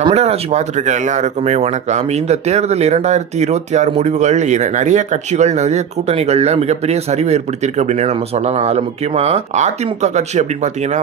தமிழராட்சி பார்த்துட்டு இருக்க எல்லாருக்குமே வணக்கம். இந்த தேர்தல் 2026 முடிவுகள் நிறைய கட்சிகள் நிறைய கூட்டணிகள்ல மிகப்பெரிய சரிவு ஏற்படுத்தியிருக்கு அப்படின்னு நம்ம சொல்லலாம். அதுல முக்கியமா அதிமுக கட்சி அப்படின்னு பாத்தீங்கன்னா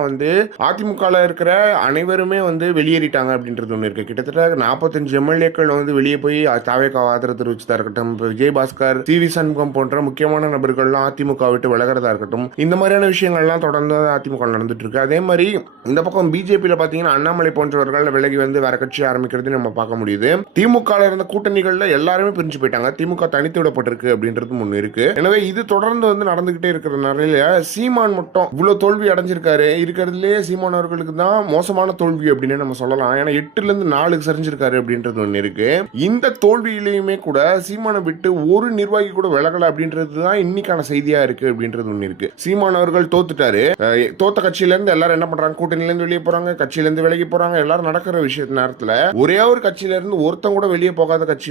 அதிமுகல இருக்கிற அனைவருமே வெளியேறிட்டாங்க அப்படின்றது ஒண்ணு இருக்கு. கிட்டத்தட்ட 45 எம்எல்ஏக்கள் வெளியே போய் தாவேக்கா ஆதரவு தெரிவிச்சதா இருக்கட்டும், விஜயபாஸ்கர், சி.வி. சண்முகம் போன்ற முக்கியமான நபர்கள்லாம் அதிமுக விட்டு விலகிறதா இருக்கட்டும், இந்த மாதிரியான விஷயங்கள்லாம் தொடர்ந்து அதிமுக நடந்துட்டு இருக்கு. அதே மாதிரி இந்த பக்கம் பிஜேபியில பாத்தீங்கன்னா அண்ணாமலை போன்றவர்கள் விலகி வேற கட்சி ஆரம்பிக்கிறது நம்ம பார்க்க முடியுது. திமுக இருந்த கூட்டணிகள்ல எல்லாருமே பிரிஞ்சு போயிட்டாங்க. திமுக தனித்து விடப்பட்டிருக்கு அப்படின்றது ஒண்ணு இருக்கு. எனவே இது தொடர்ந்து நடந்துகிட்டே இருக்கிறதுனால சீமான் மட்டும் இவ்வளவு தோல்வி அடைஞ்சிருக்காரு. இருக்கிறதுலேயே சீமான் அவர்களுக்கு தான் மோசமான தோல்வி அப்படின்னு நம்ம சொல்லலாம். ஏன்னா 8ல இருந்து 4 சரிஞ்சிருக்காரு அப்படின்றது ஒண்ணு இருக்கு. இந்த தோல்வியிலையுமே கூட சீமானை விட்டு ஒரு நிர்வாகி கூட விலகல அப்படின்றது தான் இன்னைக்கான செய்தியா இருக்கு அப்படின்றது ஒண்ணு இருக்கு. சீமான் அவர்கள் தோத்துட்டாரு. தோத்த கட்சியில இருந்து எல்லாரும் என்ன பண்றாங்க, கூட்டணியில இருந்து வெளியே போறாங்க, கட்சியில இருந்து விலகி போறாங்க. எல்லாரும் நடக்கிற விஷயத்து நேரத்துல ஒரே ஒரு கட்சியில இருந்து ஒருத்தன் கூட வெளியே போகாத கட்சி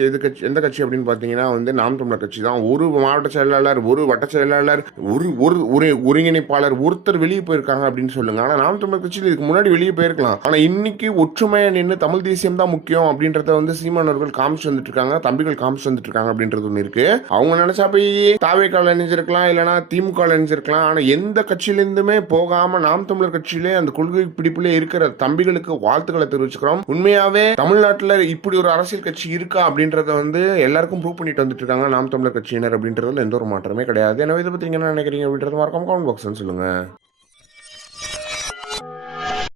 எந்த கட்சி அப்படின்னு பாத்தீங்கன்னா நாம் தமிழர் கட்சி தான். ஒரு மாவட்ட செயலாளர், ஒரு வட்ட செயலாளர், ஒரு ஒருங்கிணைப்பாளர் ஒருத்தர் வெளியே போயிருக்காங்க அப்படின்னு சொல்லுங்க. ஆனா நாம் தமிழர் கட்சியில் இதுக்கு முன்னாடி வெளியே போயிருக்கலாம். ஆனா இன்னைக்கு ஒற்றுமையா நின்று தமிழ் தேசியம் தான் முக்கியம் அப்படின்றத சீமான் அவர்கள் காமிச்சு வந்துட்டு இருக்காங்க, தம்பிகள் காமிச்சு வந்துட்டு இருக்காங்க அப்படின்றது ஒண்ணு இருக்கு. அவங்க நினைச்சா போய் தாவேக்கால இணைஞ்சிருக்கலாம், இல்லைன்னா திமுக இணைஞ்சிருக்கலாம். ஆனா எந்த கட்சியில இருந்துமே போகாம நாம் தமிழர் கட்சியிலே அந்த கொள்கை பிடிப்பிலே இருக்கிற தம்பிகளுக்கு வாழ்த்துக்களை தெரிவிச்சுக்கிறோம். உண்மையாவே தமிழ்நாட்டில் இப்படி ஒரு அரசியல் கட்சி இருக்கா அப்படின்றத எல்லாருக்கும் ப்ரூவ் பண்ணிட்டு வந்துட்டு இருக்காங்க நாம் தமிழர் கட்சியினர் அப்படின்றதுல எந்த ஒரு மாற்றமே கிடையாது. எனவே இதை பத்தி என்ன நினைக்கிறீங்க அப்படின்றது மறக்காம கமெண்ட் பாக்ஸ்ல சொல்லுங்க.